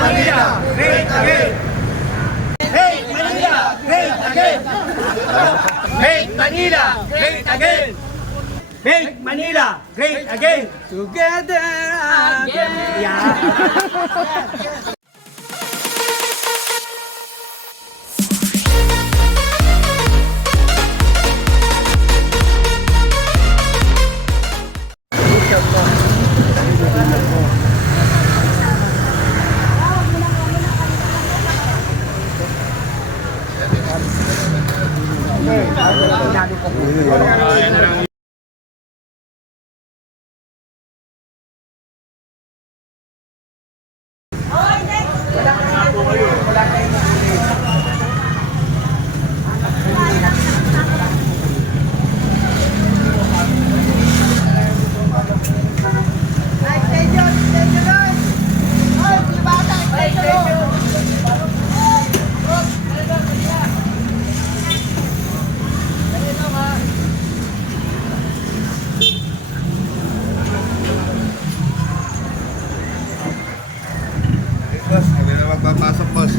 Manila, great again! Make Manila, great again! Make Manila, great again! Make Manila, great again! Together again! Yeah. Boss, hindi na magpapasok, boss.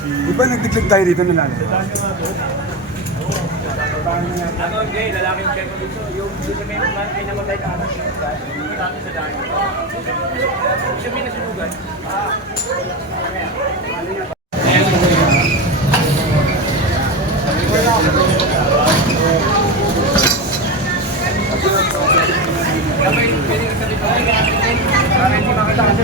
Di ba nagdiklig tayo dito na lang? Ano, hindi, lalaking check mo dito. Yung dito may naman ay namatay ka anak niya. Dati sa dahil. Siya may nasunugan. Para hindi makita kasi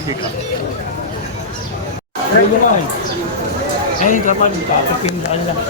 Ano ba eh? Eh, dapat kakapindaan lang.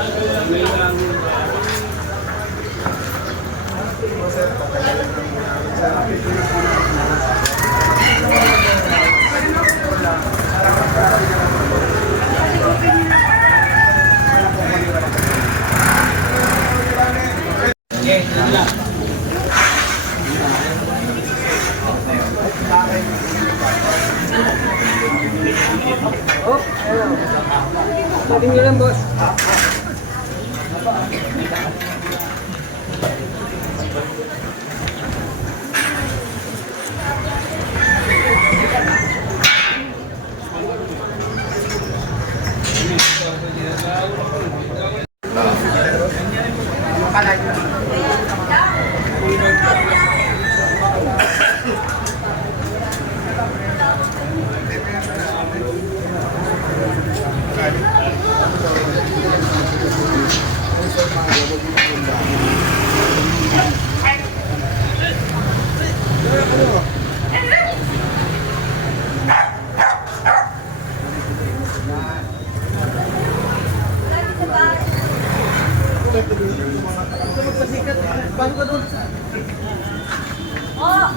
Oh,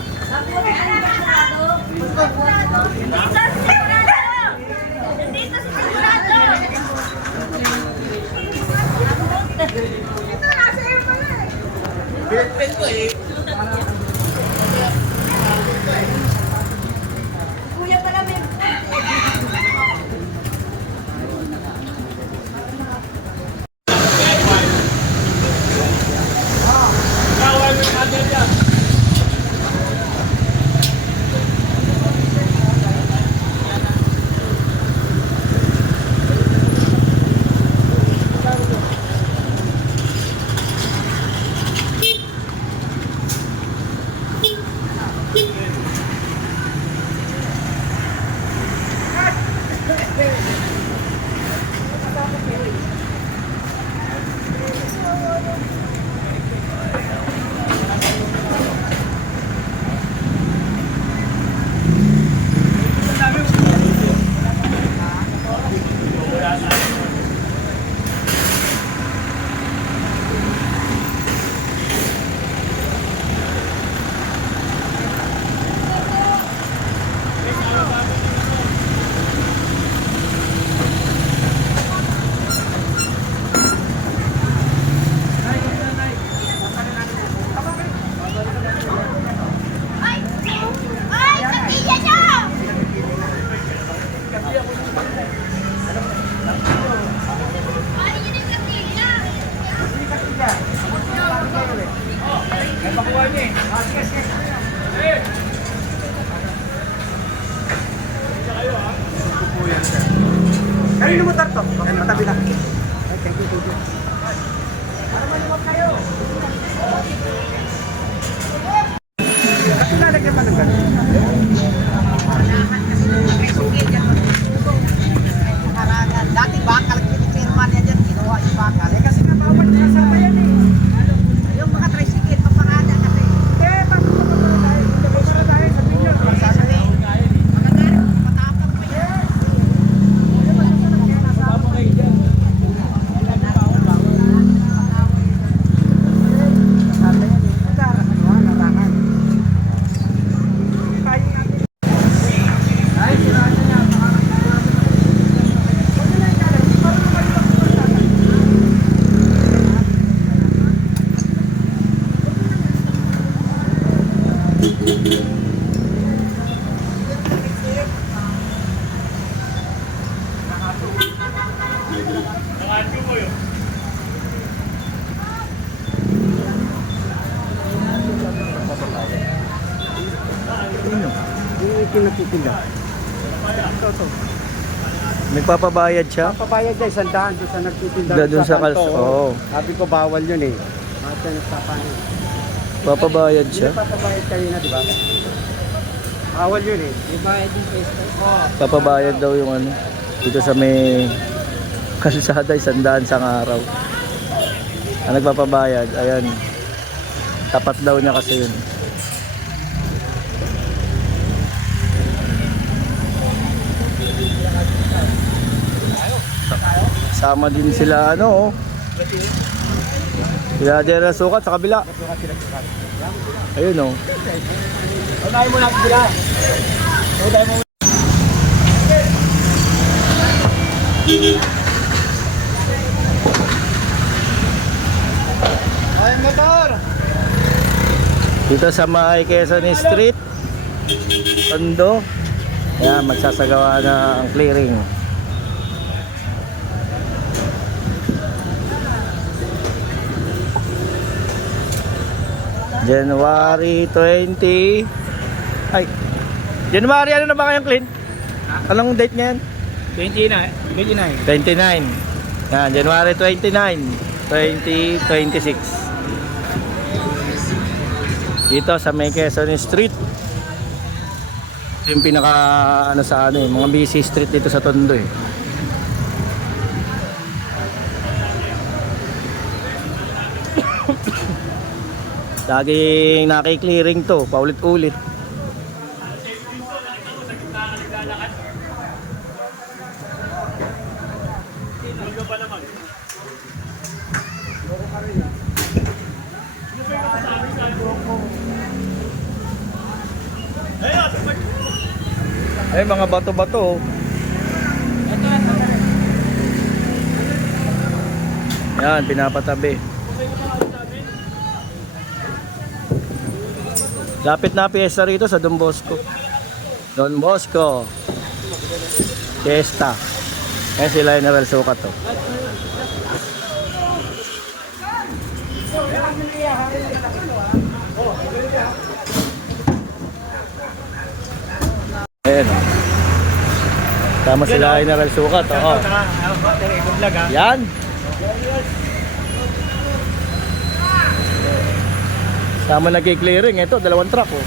dito si Sigurado! Dito na, sa'yo pala eh. Kuya pala may... Ay, katiya niya! Ay, yun yung katiya! Ay, pakuha niya eh. Kanino mo tarto? Matabi lang. Thank you. Kasi lalagyan pa ng ganun. Dati bakal, pinipirma niya dyan, ginawa yung bakal. Eh, kasi nga bawal na sa bayan eh. Yung mga tricycle, paparada kasi. Eh, bakit pa ba tayo? Tapos na tayo sa pinyon. Sasabihin, maganda rin, matapang pa yan. Kinatitinda. Nagpapabayad siya? Papabayad niya, 100 doon sa nagtitinda. Doon sa kanto. kalso, oo. Sabi ko bawal yun eh. Basta nagpapabayad. Papabayad Hindi siya? papabayad kayo na, di ba? Bawal yun eh. May bayad yung pwesto. Papabayad daw yung ano. Dito sa may kalsada, 100 sa araw. Ang nagpapabayad, ayan. Tapat daw niya kasi yun. Sama din sila ano, oh. Sila General Sukat sa kabila. Ayun oh. Unahin mo natin sila. Unahin mo. Ay, motor! Dito sa May Quezon Street, Tondo. Ayan, magsasagawa na ang clearing. January 20. Ay, January ano na ba kayong clean? Anong date ngayon? 29. 29. Yan, January 29, 2026. Dito sa May Quezon Street. Ito yung pinaka ano sa ano, mga busy street dito sa Tondo eh. Laging naki-clearing to, paulit-ulit. Ay, mga bato-bato. Yan, pinapatabi. Lapit na piyesta rito sa Don Bosco. Don Bosco. Piyesta. Yan sila General Sukat to. Ayan o. Tama sila General Sukat. Oo. Yan. Tama nag-clearing. Ito, dalawang truck oh.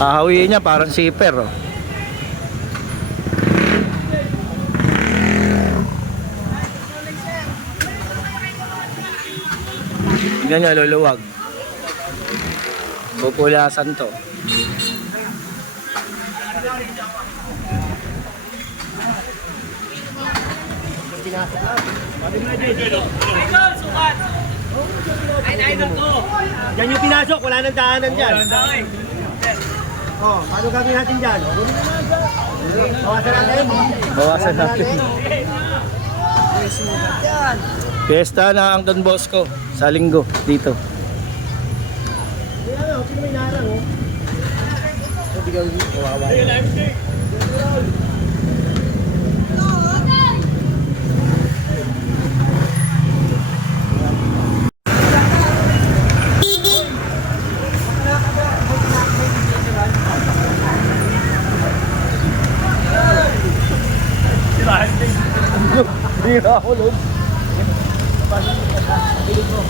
Hahawiin niya parang zipper oh. Tingnan niya, luluwag. Pupulasan to. Diyan yung pinasok, wala nang daanan dyan. Oh, paano gagawin natin dyan? Bawasan natin. Bawasan natin. Fiesta na ang Don Bosco sa linggo dito. Sino may narang oh? Hindi ka kawawa.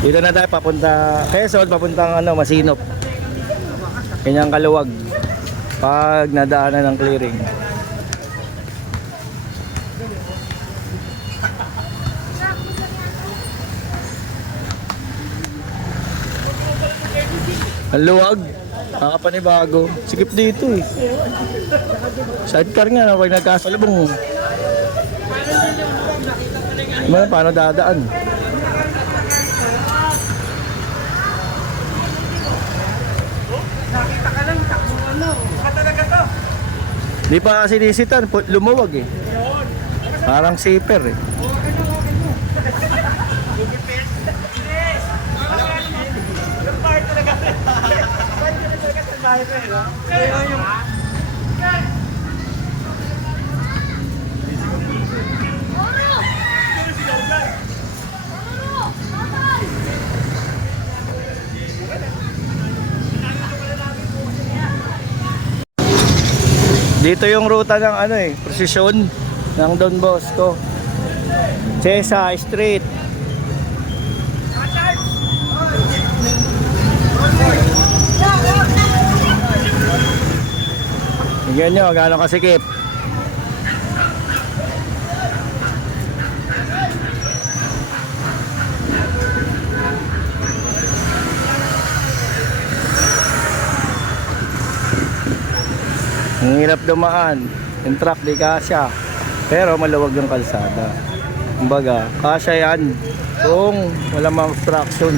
Dito na tayo papunta Quezon, papuntang ano, Masinop. Kanyang kaluwag pag nadaanan ng clearing. Ang luwag, nakapanibago. Sikip dito eh. Sidecar nga na pag nagkasalubong. Paano dadaan? Nakita ka lang, takbo ano. Talaga to. Di pa sinisitan, lumuwag eh. Parang zipper eh. Dito yung ruta ng ano eh, prosesyon ng Don Bosco. Chesa Street. Tingnan nyo, gano'ng kasikip. Ang hirap dumaan. Yung truck di kasya. Pero maluwag yung kalsada. Kumbaga, kasya yan kung wala mga obstruction.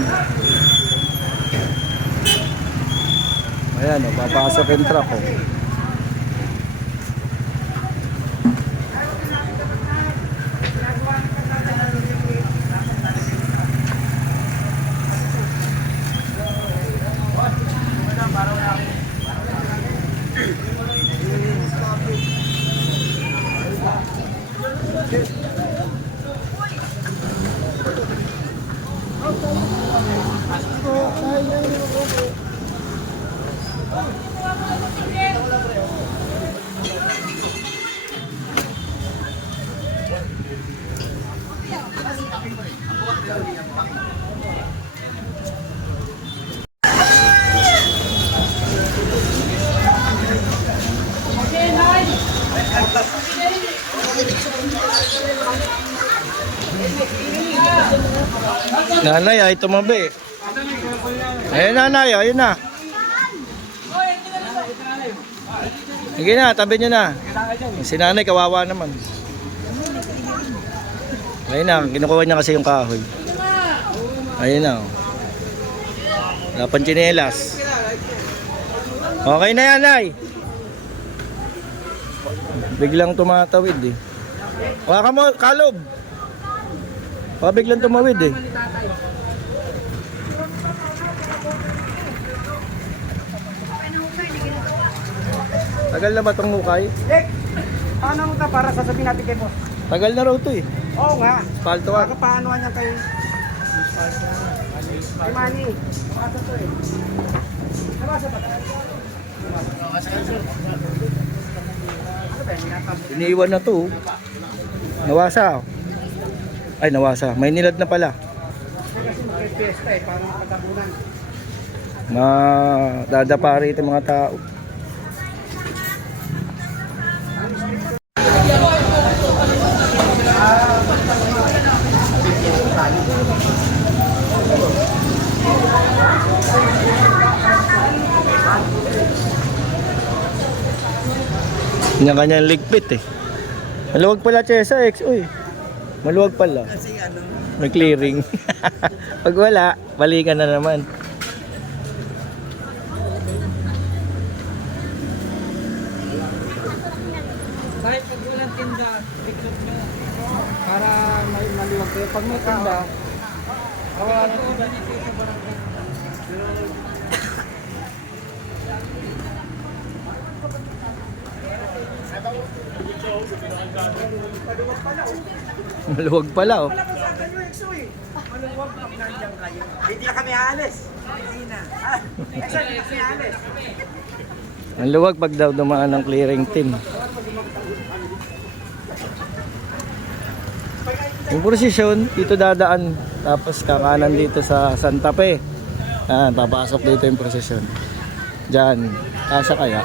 Ayan, papasok yung truck. Oh. Nanay, ay tumabi. Ayun nanay, ayun na. Sige na, tabi nyo na. Si nanay, kawawa naman. Ayun na, kinukuha niya kasi yung kahoy. Ayun na. Wala pang tsinelas. Okay na yan, nay. Biglang tumatawid eh. Waka mo, kalob. Biglang tumawid eh. Tagal na ba itong hukay? Dek, paano mo ka para sasabihin natin kay boss? Tagal na raw ito eh. Oo nga. Palto ah. Paano niya kay... Kay Manny. Nabasa to eh. Nabasa ba? Iniiwan na to. Nawasa. Ay, nawasa. May nilad na pala. Kasi magkipesta eh, parang makatabunan. Madadapa rito mga tao. Kanya-kanyang ligpit eh. Maluwag pala Chesa X. Uy, maluwag pala. May clearing. Pag wala, balikan na naman. Kahit pag walang tinda, tiktok nyo. Para may maliwag kayo. Pag may tinda, wala na tinda dito sa barangay. Maluwag pala oh. Hindi na kami aalis. Hindi na. Hindi kami aalis. Ang luwag pag daw dumaan ng clearing team. Yung prosesyon, dito dadaan. Tapos kakanan dito sa Santa Fe. Papasok dito yung prosesyon. Diyan, kasa kaya.